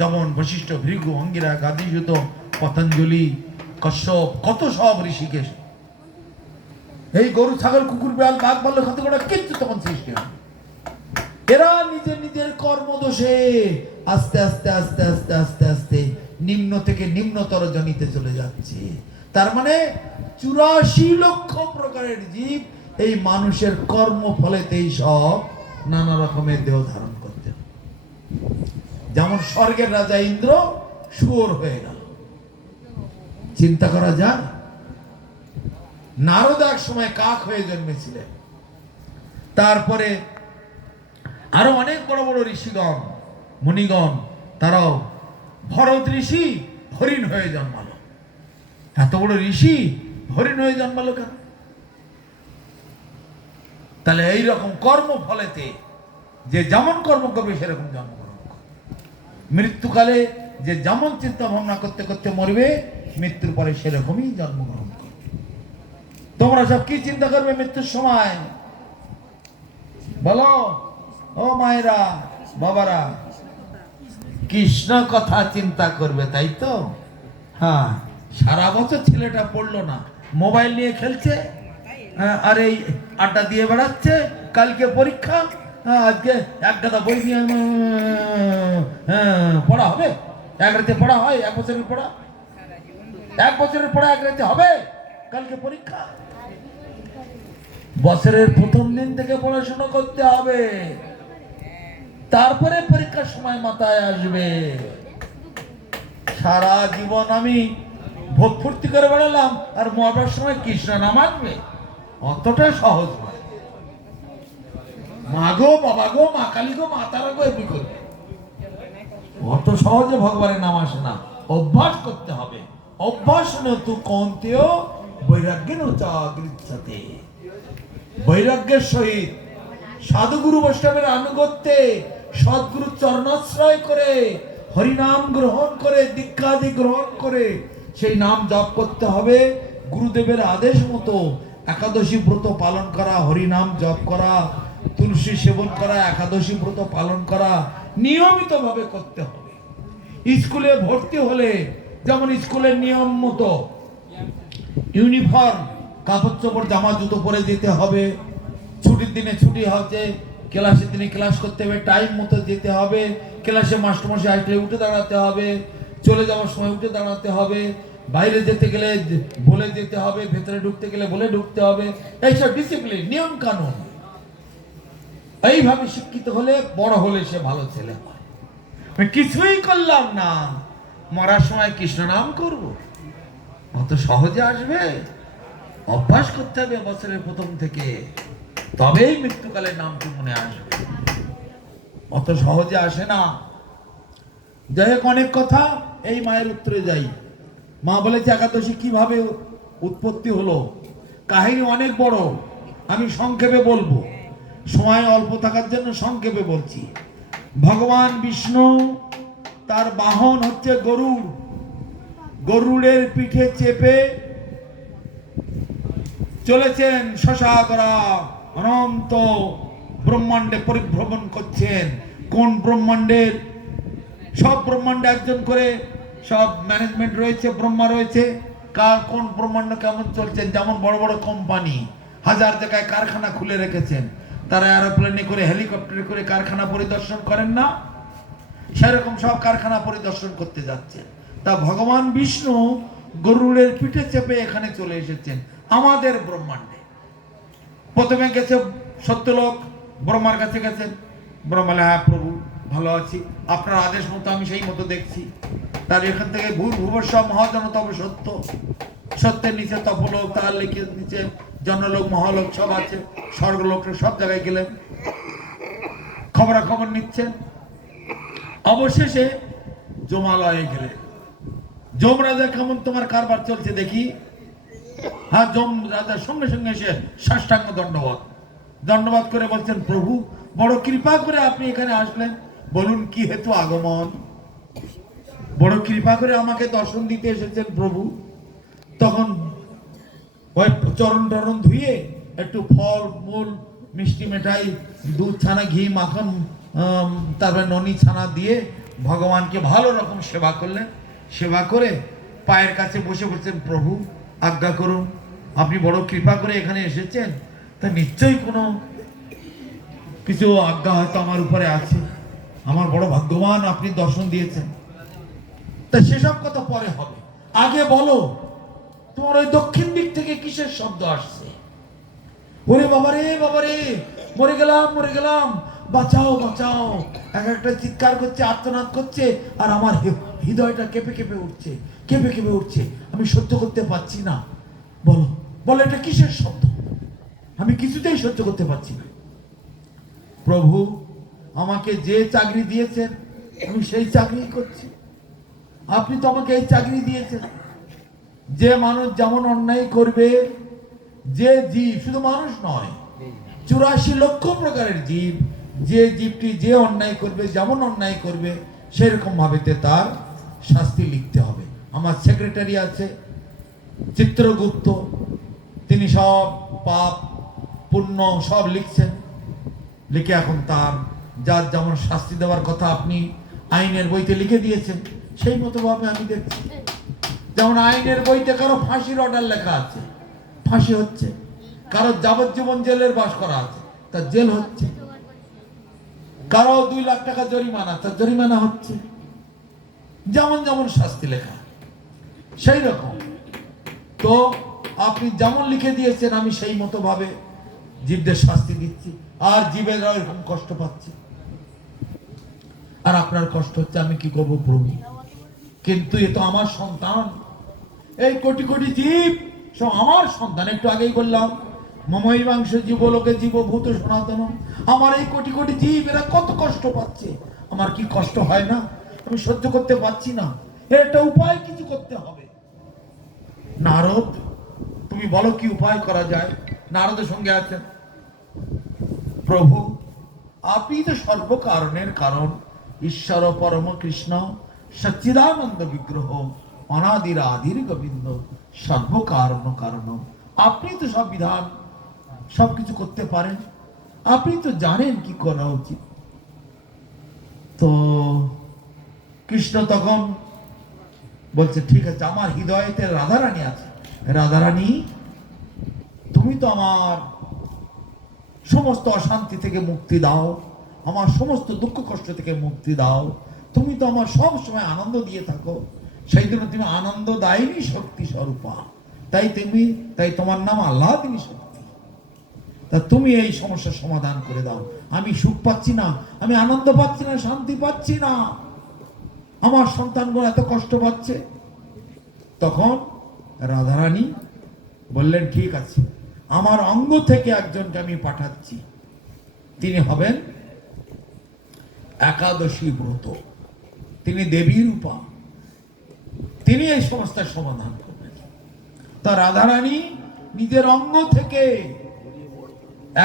যেমন বশিষ্ঠ, ভৃগু, অঙ্গিরা, গাদিযুত, পতঞ্জলি, কশ্যপ, কত সব ঋষিকেশ। এই গরু, ছাগল, কুকুর, বিড়াল, বাঘ, ভাল্লুক, হাতি, ঘোড়া কিচ্ছু তখন সৃষ্টি হয়। এরা নিজের নিজের কর্মদোষে আস্তে আস্তে আস্তে আস্তে আস্তে আস্তে নিম্ন থেকে নিম্নতর জনিতে চলে যাচ্ছে। তার মানে 84 লক্ষ প্রকারের জীব এই মানুষের কর্ম ফলেতেই সব নানা রকমের দেহ ধারণ করতে। যেমন স্বর্গের রাজা ইন্দ্র শুয়োর হয়ে গেল, চিন্তা করা যায়। নারদ এক সময় কাক হয়ে জন্মেছিলেন। তারপরে আরো অনেক বড় বড় ঋষিগণ, মুনিগণ, তারাও, ভরত ঋষি হরিণ হয়ে জন্মালো। এত বড় ঋষি হরিণ হয়ে জন্মালো কেন? তাহলে এইরকম কর্ম ফলেতে যে যেমন কর্ম করবে সেরকম জন্মগ্রহণ করবে। মৃত্যুকালে যে যেমন চিন্তা ভাবনা করতে করতে মরবে, মৃত্যুর পরে সেরকমই জন্মগ্রহণ করবে। তোমরা সব কি চিন্তা করবে মৃত্যুর সময়? বলো ও মায়েরা, বাবারা, কৃষ্ণ কথা চিন্তা করবে, তাই তো? হ্যাঁ, সারা বছর ছেলেটা পড়লো না, মোবাইল নিয়ে খেলছে, আর এই আড্ডা দিয়ে বেড়াচ্ছে। কালকে পরীক্ষা, আজকে এক গাদা বই নিয়ে পড়া হবে। এক রাতে পড়া হয়? 1 বছরের পড়া 1 বছরের পড়া 1 রাতে হবে? কালকে পরীক্ষা। বছরের প্রথম দিন থেকে পড়াশোনা করতে হবে, তারপরে পরীক্ষার সময় মাথায় আসবে। সারা জীবন আমি ভোগ ফুর্তি করে বেড়ালাম, আর মরবার সময় কৃষ্ণ নাম আসবে? অতটা সহজ নয়। মা গো, বাবা গো, মা কালী গো, মা তারা গো, এমনি করবে। অত সহজে ভগবানের নাম আসে না, অভ্যাস করতে হবে। অভ্যাস নতু কন্তেও বৈরাগ্যেন চাগৃচ্ছতে। বৈরাগ্যের সহিত সাধুগুরু বৈষ্ণবের আনুগত্যে সদ্গুরু চরণাশ্রয় করে, হরিনাম গ্রহণ করে, দীক্ষাদি গ্রহণ করে সেই নাম জপ করতে হবে। গুরুদেবের আদেশ মতো একাদশী ব্রত পালন করা, হরিনাম জপ করা, তুলসী সেবন করা, একাদশী ব্রত পালন করা নিয়মিত ভাবে করতে হবে। স্কুলে ভর্তি হলে যেমন স্কুলের নিয়ম মতো ইউনিফর্ম, কাপড় চোপড়, জামা জুতো পরে যেতে হবে। ছুটির দিনে ছুটি হচ্ছে, ক্লাসের দিনে ক্লাস করতে হবে, টাইম মতো যেতে হবে। ক্লাসে মাস্টারমশাই আসলে উঠে দাঁড়াতে হবে, চলে যাওয়ার সময় উঠে দাঁড়াতে হবে, বাইরে যেতে গেলে বলে যেতে হবে, ভেতরে ঢুকতে গেলে বলে ঢুকতে হবে। এইসব ডিসিপ্লিন, নিয়ম কানুন। এইভাবে শিক্ষিত হলে বড় হলে সে ভালো ছেলে হয়। কিছুই করলাম না, মরার সময় কৃষ্ণ নাম করব, অত সহজে আসবে? অভ্যাস করতে হবে বছরের প্রথম থেকে, তবেই মৃত্যুকালে নামটি মনে আসবে। অত সহজে আসে না। যাই হোক, অনেক কথা, এই মায়ের উত্তরে যাই। মা বলেছে একাদশী কিভাবে উৎপত্তি হলো। কাহিনী অনেক বড়, আমি সংক্ষেপে বলবো, সময় অল্প থাকার জন্য সংক্ষেপে বলছি। ভগবান বিষ্ণু, তার বাহন হচ্ছে গরুড়। গরুড়ের পিঠে চেপে চলেছেন শশাকরা, অনন্ত ব্রহ্মাণ্ডে পরিভ্রমণ করছেন। কোন ব্রহ্মাণ্ডের? সব ব্রহ্মাণ্ডে একজন করে সব ম্যানেজমেন্ট রয়েছে, ব্রহ্মা রয়েছে। কার কোন ব্রহ্মাণ্ড কেমন চলছেন? যেমন বড় বড় কোম্পানি 1000 জায়গায় কারখানা খুলে রেখেছেন, তারা এরোপ্লেনে করে, হেলিকপ্টারে করে কারখানা পরিদর্শন করেন না? সেরকম সব কারখানা পরিদর্শন করতে যাচ্ছেন। তা ভগবান বিষ্ণু গরুড়ের পিঠে চেপে এখানে চলে এসেছেন আমাদের ব্রহ্মাণ্ডে। প্রথমে গেছে সত্যলোক, ব্রহ্মার কাছে গেছেন। ব্রহ্মা বলে, হ্যাঁ প্রভু, ভালো আছি, আপনার আদেশ মতো আমি সেই মতো দেখছি। তার এখান থেকে ভূর্ভুবস্ব মহাজন তব সত্য, সত্যের নিচে তপলোক, তার লিখে নিচে জনলোক, মহালোক সব আছে, স্বর্গলোক, সব জায়গায় গেলেন, খবরাখবর নিচ্ছেন। অবশেষে যমালয়ে গেলেন। যম রাজা, কেমন তোমার কারবার চলছে দেখি। হ্যাঁ, যম রাজার সঙ্গে সঙ্গে এসে সাষ্টাঙ্গ দণ্ডবাদ করে বলছেন, প্রভু বড় কৃপা করে আপনি এখানে আসলেন, বলুন কি হেতু আগমন? বড় কৃপা করে আমাকে দর্শন দিতে এসেছেন প্রভু। তখন ওই চরণ টরণ ধুয়ে একটু ফল মূল, মিষ্টি মিঠাই, দুধ, ছানা, ঘি, মাখন, তারপরে ননি ছানা দিয়ে ভগবানকে ভালো রকম সেবা করলেন। সেবা করে পায়ের কাছে বসে বলছেন, প্রভু আজ্ঞা করুন, আপনি বড় কৃপা করে এখানে এসেছেন, তা নিশ্চয়ই কোনো কিছু আজ্ঞা হয়তো আমার উপরে আছে। আমার বড় ভাগ্যবান, আপনি দর্শন দিয়েছেন। তা সেসব কথা পরে হবে, আগে বলো তোমার ওই দক্ষিণ দিক থেকে কিসের শব্দ আসছে? ওরে বাবারে বাবারে, মরে গেলাম মরে গেলাম, বাঁচাও বাঁচাও, এক একটা চিৎকার করছে, আর্তনাদ করছে, আর আমার হৃদয়টা কেঁপে কেঁপে উঠছে, কেঁপে কেঁপে উঠছে, আমি সহ্য করতে পারছি না। বলো বলো এটা কিসের শব্দ? আমি কিছুতেই সহ্য করতে পারছি না। প্রভু আমাকে যে চাকরি দিয়েছেন আমি সেই চাকরি করছি। আপনি তো আমাকে এই চাকরি দিয়েছেন। যে মানুষ যেমন অন্যায় করবে, যে জীব, শুধু মানুষ নয়, 84 লক্ষ প্রকারের জীব, যে জীবটি যে অন্যায় করবে, যেমন অন্যায় করবে, সেরকম ভাবে তার শাস্তি লিখতে হবে। আমার সেক্রেটারি আছে চিত্রগুপ্ত, তিনি সব পাপ পুণ্য সব লিখছেন। লিখে এখন তার যার যেমন শাস্তি দেওয়ার কথা আপনি আইনের বইতে লিখে দিয়েছেন, সেই মতো ভাবে আমি দেখছি। যেমন আইনের বইতে কারো ফাঁসির অর্ডার লেখা আছে, ফাঁসি হচ্ছে, কারো যাবজ্জীবন জেলের বাস করা আছে, তার জেল হচ্ছে, কারো 2 লাখ টাকা জরিমানা, তার জরিমানা হচ্ছে। যেমন যেমন শাস্তি লেখা সেই রকম। তো আপনি যেমন লিখে দিয়েছেন আমি সেই মতো ভাবে জীবদের শাস্তি দিচ্ছি, আর জীবেরা এরকম কষ্ট পাচ্ছে। আর আপনার কষ্ট হচ্ছে, আমি কি করবো প্রভু? কিন্তু এ তো আমার সন্তান, এই কোটি কোটি জীব সব আমার সন্তান। একটু আগেই বললাম, মমৈবাংশ জীবলোকে জীবভূত সনাতন। আমার এই কোটি কোটি জীব, এরা কত কষ্ট পাচ্ছে, আমার কি কষ্ট হয় না? আমি সহ্য করতে পারছি না, এর একটা উপায় কিছু করতে হবে। নারদ, তুমি বলো কি উপায় করা যায়? নারদের সঙ্গে আছেন। প্রভু আপনি তো সর্বকারণের কারণ, ঈশ্বর পরম কৃষ্ণ সচ্চিদানন্দ বিগ্রহ, অনাদির আদির গোবিন্দ, সর্বকারণ কারণ। আপনি তো সব বিধান সবকিছু করতে পারেন, আপনি তো জানেন কি করা উচিত। তো কৃষ্ণ তখন বলছে, ঠিক আছে, আমার হৃদয়েতে রাধারানী আছে, রাধারানী তুমি তো আমার সমস্ত অশান্তি থেকে মুক্তি দাও, আমার সমস্ত দুঃখ কষ্ট থেকে মুক্তি দাও, তুমি তো আমার সব সময় আনন্দ দিয়ে থাকো, সেই জন্য তুমি আনন্দ দায়িনী শক্তি স্বরূপা, তাই তোমার নাম আল্লাদিনী শক্তি। তা তুমি এই সমস্যার সমাধান করে দাও। আমি সুখ পাচ্ছি না, আমি আনন্দ পাচ্ছি না, শান্তি পাচ্ছি না, আমার সন্তানগুলো এত কষ্ট পাচ্ছে। তখন রাধারানী বললেন, ঠিক আছে, আমার অঙ্গ থেকে একজনকে আমি পাঠাচ্ছি, তিনি হবেন একাদশী ব্রত, তিনি দেবী রূপা, তিনি এই সমস্যার সমাধান করবেন। তা রাধারানী নিজের অঙ্গ থেকে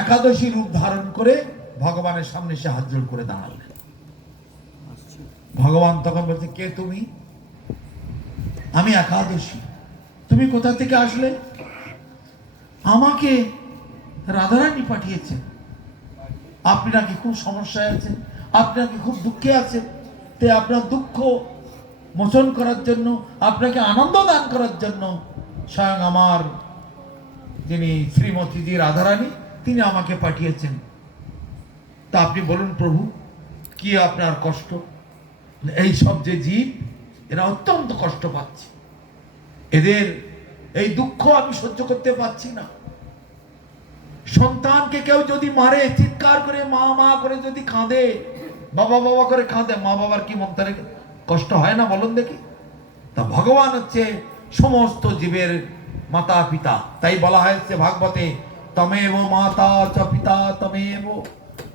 একাদশী রূপ ধারণ করে ভগবানের সামনে সে হাত জোড় করে দাঁড়ালেন। ভগবান তখন বলছে, কে তুমি? আমি একাদশী। তুমি কোথা থেকে আসলে? আমাকে রাধারানী পাঠিয়েছেন। আপনি নাকি খুব সমস্যায় আছেন, আপনি নাকি খুব দুঃখে আছেন, তাই আপনার দুঃখ মোচন করার জন্য, আপনাকে আনন্দ দান করার জন্য স্বয়ং আমার যিনি শ্রীমতী জি রাধারানী, তিনি আমাকে পাঠিয়েছেন। তা আপনি বলুন প্রভু, কি আপনার কষ্ট? এই সব যে জীব, এরা অত্যন্ত কষ্ট পাচ্ছে, এদের এই দুঃখ আমি সহ্য করতে পারছি না। সন্তানকে কেউ যদি মারে, চিৎকার করে মা মা করে যদি কাঁদে, বাবা বাবা করে কাঁদে, মা বাবার কি মন্ত্রে কষ্ট হয় না বলুন দেখি? তা ভগবান হচ্ছে সমস্ত জীবের মাতা পিতা। তাই বলা হয়েছে ভাগবতে, তমেব মাতা চ পিতা তমেব,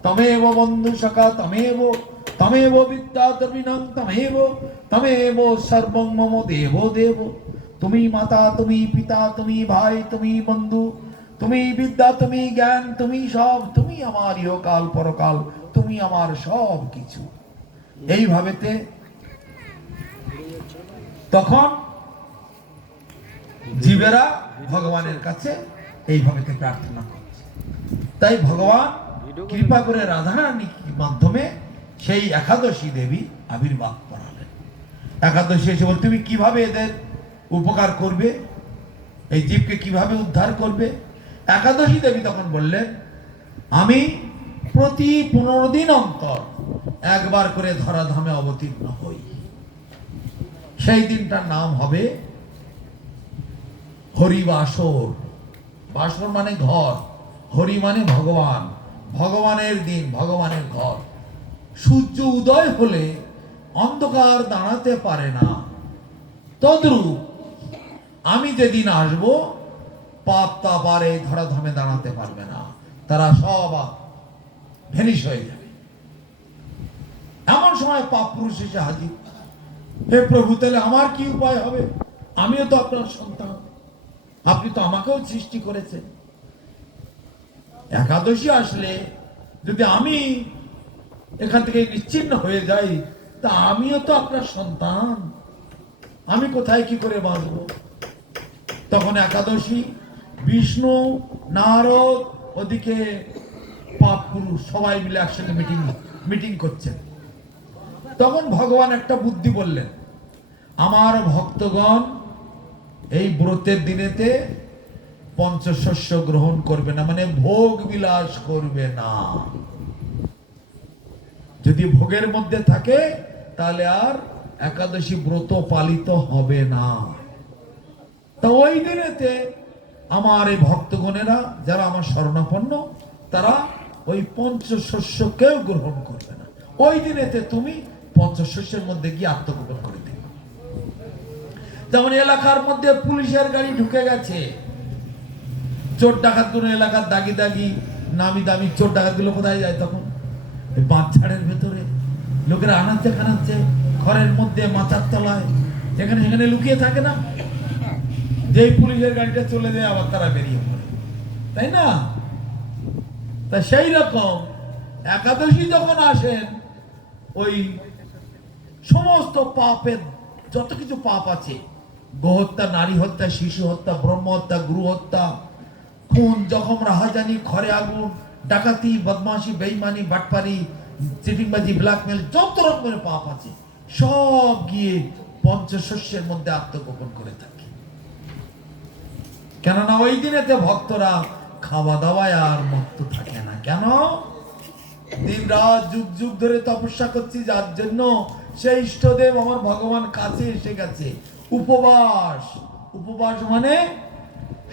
তমেব বন্ধু সখা তমেব, তমেব বিদ্যা দ্রবিণং তমেব, তমেব সর্বং মম দেব দেব। তুমি মাতা, তুমি পিতা, তুমি ভাই, তুমি বন্ধু, তুমি বিদ্যা, তুমি জ্ঞান, তুমি সব, তুমি আমার ইহকাল পরকাল, তুমি আমার সব কিছু। এইভাবেতে তখন জীবেরা ভগবানের কাছে এইভাবে প্রার্থনা করছে। তাই ভগবান কৃপা করে রাধারানীর মাধ্যমে সেই একাদশী দেবী আবির্ভাব করালেন। একাদশী এসে বল, তুমি কিভাবে এদের উপকার করবে, এই জীবকে কিভাবে উদ্ধার করবে? একাদশী দেবী তখন বললেন, আমি প্রতি 15 দিন অন্তর একবার করে ধরাধামে অবতীর্ণ হই। সেই দিনটার নাম হবে হরিবাসর। বাসর মানে ঘর, হরি মানে ভগবান, ভগবানের দিন, ভগবানের ঘর। সূর্য উদয় হলে অন্ধকার দাঁড়াতে পারে না, তদ্রূপ আমি যেদিন আসব পাপ তাপ আর এই ধরাধামে দাঁড়াতে পারবে না, তারা সব ভেনিশ হয়ে যাবে। এমন সময় পাপ পুরুষ এসে হাজির। হে প্রভু, তাহলে আমার কি উপায় হবে? আমিও তো আপনার সন্তান, আপনি তো আমাকেও সৃষ্টি করেছেন। একাদশী আসলে যদি আমি এখান থেকে নিশ্চিন্ন হয়ে যাই, তা আমিও তো আপনার সন্তান, আমি কোথায় কি করে বাঁচব? তখন একাদশী, বিষ্ণু, নারদ, ওদিকে পাপ পুরুষ সবাই মিলে একসাথে মিটিং করছেন। তখন ভগবান একটা বুদ্ধি বললেন, আমার ভক্তগণ এই ব্রতের দিনেতে পঞ্চশস্য গ্রহণ করবে না, মানে ভোগ বিলাস করবে না। যদি ভোগের মধ্যে থাকে তাহলে আর একাদশী ব্রত পালিত হবে না। তা ওই দিনেতে আমার এই ভক্তগণেরা যারা আমার শরণাপন্ন, তারা ওই পঞ্চশস্যকেও গ্রহণ করবে না। ওই দিনেতে তুমি পঞ্চশস্যের মধ্যে গিয়ে আত্মগোপন করে দিবে। যেমন এলাকার মধ্যে পুলিশের গাড়ি ঢুকে গেছে, চোর ডাকাত গুলো এলাকার দাগি দাগি নামি দামি চোর ডাকাত গুলো কোথায় যায়? তখন বাঁধছাড়ের ভেতরে লোকেরা আনাচ্ছে খানাচ্ছে, ঘরের মধ্যে, মাচার তলায়, যেখানে সেখানে লুকিয়ে থাকে না? যেই পুলিশের গাড়িটা চলে যায় আবার তারা বেরিয়ে পড়ে, তাই না? তা সেই রকম একাদশী যখন আসেন, ওই সমস্ত পাপের যত কিছু পাপ আছে, গোহত্যা, নারী হত্যা, শিশু হত্যা, ব্রহ্ম হত্যা, গুরু হত্যা, খুন, জখম, রাহাজানি, ঘরে আগুন, ডাকাতি, বদমাশি, বেঈমানি, বাটপারি, চিটিংবাজি, ব্ল্যাকমেল, যত রকমের পাপ আছে সব গিয়ে পঞ্চশস্যের মধ্যে আত্মগোপন করে থাকে। কেননা ওই দিনেতে ভক্তরা খাওয়া দাওয়ায় আর মুক্ত থাকে না। কেন? দিন রাত যুগ যুগ ধরে তপস্যা করছি, যার জন্য সেই ইষ্টদেব আমার ভগবান কাছে এসে গেছে। উপবাস, উপবাস মানে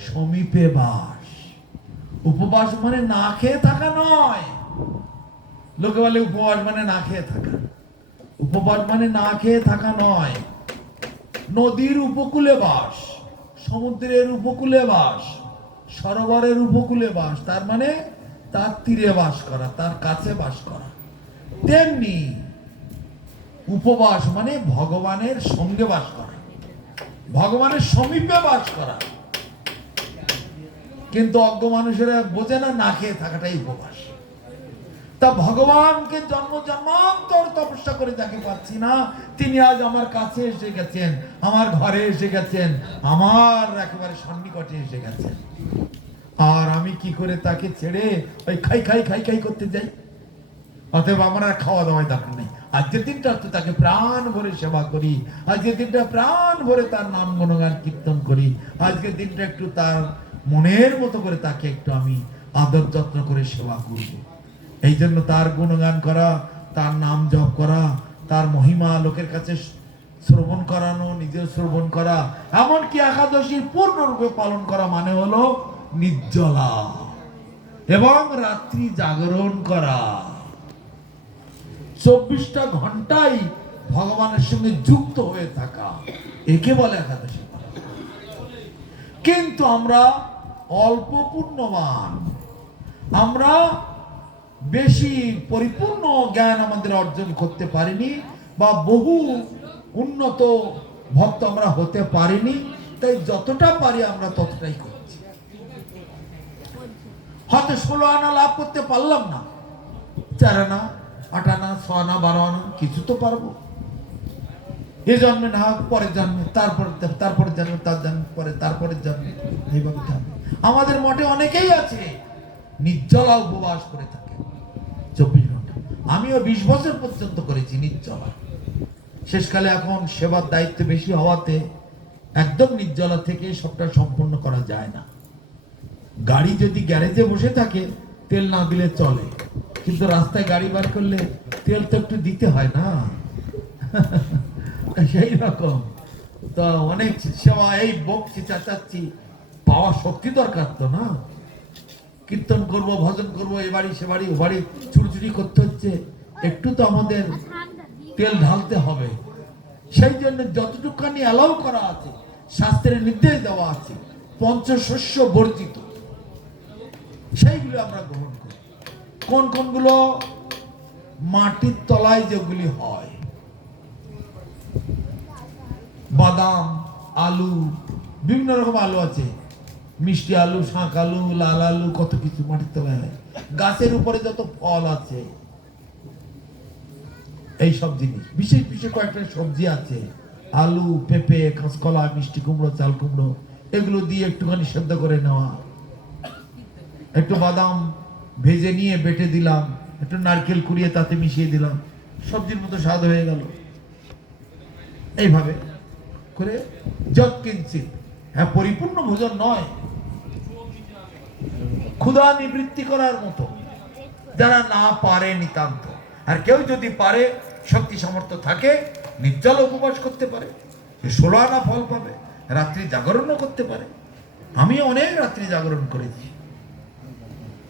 সমীপে বাস। উপবাস মানে না খেয়ে থাকা নয়। লোকে বলে উপবাস মানে না খেয়ে থাকা। উপবাস মানে না খেয়ে থাকা নয়। নদীর উপকূলে বাস, সমুদ্রের উপকূলে বাস, সরোবরের উপকূলে বাস, তার মানে তার তীরে বাস করা, তার কাছে বাস করা। তেমনি উপবাস মানে ভগবানের সঙ্গে বাস করা, ভগবানের সমীপে বাস করা। কিন্তু অজ্ঞ মানুষেরা বোঝে না, না খেয়ে থাকাটাই উপবাস। তা ভগবানকে জন্ম জন্মান্তর তপস্যা করে যাকে পাচ্ছি না, তিনি আজ আমার কাছে এসে গেছেন, আমার ঘরে এসে গেছেন, আমার একেবারে সন্নিকটে এসে গেছেন। আর আমি কি করে তাকে ছেড়ে ওই খাই খাই খাই খাই করতে যাই? অতএব আমার আর খাওয়া দাওয়ায় দরকার নেই। আজকের দিনটা তো তাকে প্রাণ ভরে সেবা করি, আজকের দিনটা প্রাণ ভরে তার নাম গুণগান কীর্তন করি, আজকের দিনটা একটু তার মনের মতো করে তাকে একটু আমি আদর যত্ন করে সেবা করব। এই জন্য তার গুণগান করা, তার নাম জপ করা, তার মহিমা লোকের কাছে শ্রবণ করানো, নিজেও শ্রবণ করা, এমনকি একাদশীর পূর্ণরূপে পালন করা মানে হলো নির্জলা এবং রাত্রি জাগরণ করা। 24টা ঘন্টাই ভগবানের সঙ্গে যুক্ত হয়ে থাকা, একে বলে একাদশী। কিন্তু আমরা অল্প পুণ্যবান, আমরা বেশি পরিপূর্ণ জ্ঞান আমাদের অর্জন করতে পারিনি, বা বহু উন্নত ভক্ত আমরা হতে পারিনি, তাই যতটা পারি আমরা ততটাই করছি। হয়তো 16 আনা লাভ করতে পারলাম না, 4 আনা, 8 আনা, 6 আনা, 12 আনা কিছু তো পারবো। এ জন্মে না হোক পরের জন্মে, তারপরে জন্মে, তার জন্মে পরে, তারপরের জন্মে, এইভাবে থাকবে। আমাদের মঠে অনেকেই আছে নির্জলা উপবাস করে থাকে 24 ঘন্টা। আমিও 20 বছর পর্যন্ত করেছি নির্জলা। শেষকালে এখন সেবার দায়িত্ব বেশি হওয়াতে একদম নির্জলা থেকে সবটা সম্পূর্ণ করা যায় না। গাড়ি যদি গ্যারেজে বসে থাকে তেল না দিলে চলে, কিন্তু রাস্তায় গাড়ি বার করলে তেল তো একটু দিতে হয় না। সেই রকম তো অনেক সেবা, এই বকছি চাচাচ্ছি, পাওয়া শক্তি দরকার তো না। কীর্তন করব, ভজন করব, এ বাড়ি সে বাড়ি ও বাড়ি ছুটছুটি করতে হচ্ছে, একটু তো আমাদের তেল ঢালতে হবে। সেই জন্য যতটুকুখানি অ্যালাউ করা আছে, শাস্ত্রের নির্দেশ দেওয়া আছে, পঞ্চশস্য বর্জিত, সেইগুলো আমরা গ্রহণ করি। কোন কোনগুলো? মাটির তলায় যেগুলি হয়, বাদাম, আলু, বিভিন্ন রকম আলু আছে, মিষ্টি আলু, শাঁক আলু, লাল আলু, কত কিছু মাটির তলায় হয়। গাছের উপরে যত ফল আছে, এই সব জিনিস, বিশেষ বিশেষ কয়েকটা সবজি আছে, আলু, পেঁপে, কাঁচকলা, মিষ্টি কুমড়ো, চাল কুমড়ো, এগুলো দিয়ে একটুখানি সেদ্ধ করে নেওয়া, একটু বাদাম ভেজে নিয়ে বেটে দিলাম, একটু নারকেল কুড়িয়ে তাতে মিশিয়ে দিলাম, সবজির মতো স্বাদ হয়ে গেল। এইভাবে করে যৎ কিঞ্চিৎ, হ্যাঁ পরিপূর্ণ ভোজন নয়, ক্ষুধা নিবৃত্তি করার মতো, যারা না পারে নিতান্ত। আর কেউ যদি পারে, শক্তি সামর্থ্য থাকে, নির্জল উপবাস করতে পারে, 16 আনা ফল পাবে, রাত্রি জাগরণও করতে পারে। আমি অনেক রাত্রি জাগরণ করেছি,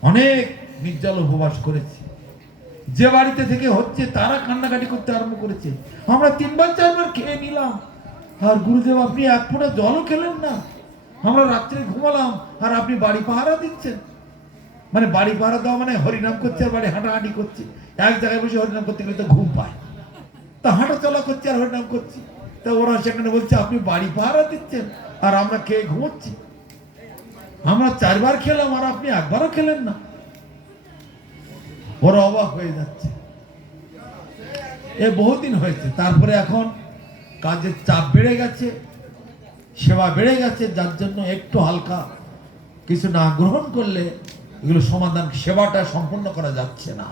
অনেক নির্জল উপবাস করেছি। যে বাড়িতে থেকে হচ্ছে তারা কান্নাকাটি করতে আরম্ভ করেছে, আমরা 3বার 4বার খেয়ে নিলাম, আর গুরুদেব আপনি এক ফোঁটা জলও খেলেন না, আমরা রাত্রে ঘুমালাম আর আপনি বাড়ি পাহারা দিচ্ছেন। মানে বাড়ি পাহারা দেওয়া মানে হরিনাম করছে আর বাড়ি হাঁটাহাঁটি করছে। এক জায়গায় বসে হরিনাম করতে গেলে তো ঘুম পায়, তা হাঁটা চলা করছে আর হরিনাম করছি, তা ওরা সেখানে বলছে আপনি বাড়ি পাহারা দিচ্ছেন আর আমরা খেয়ে ঘুমোচ্ছি। আমরা 4বার খেলাম আর আপনি একবারও খেলেন না। ওরা অবাক হয়ে যাচ্ছে। এ বহুদিন হয়েছে। তারপরে এখন কাজের চাপ বেড়ে গেছে, সেবা বেড়ে গেছে, যার জন্য একটু হালকা কিছু না গ্রহণ করলে এগুলো সমাধান, সেবাটা সম্পূর্ণ করা যাচ্ছে না।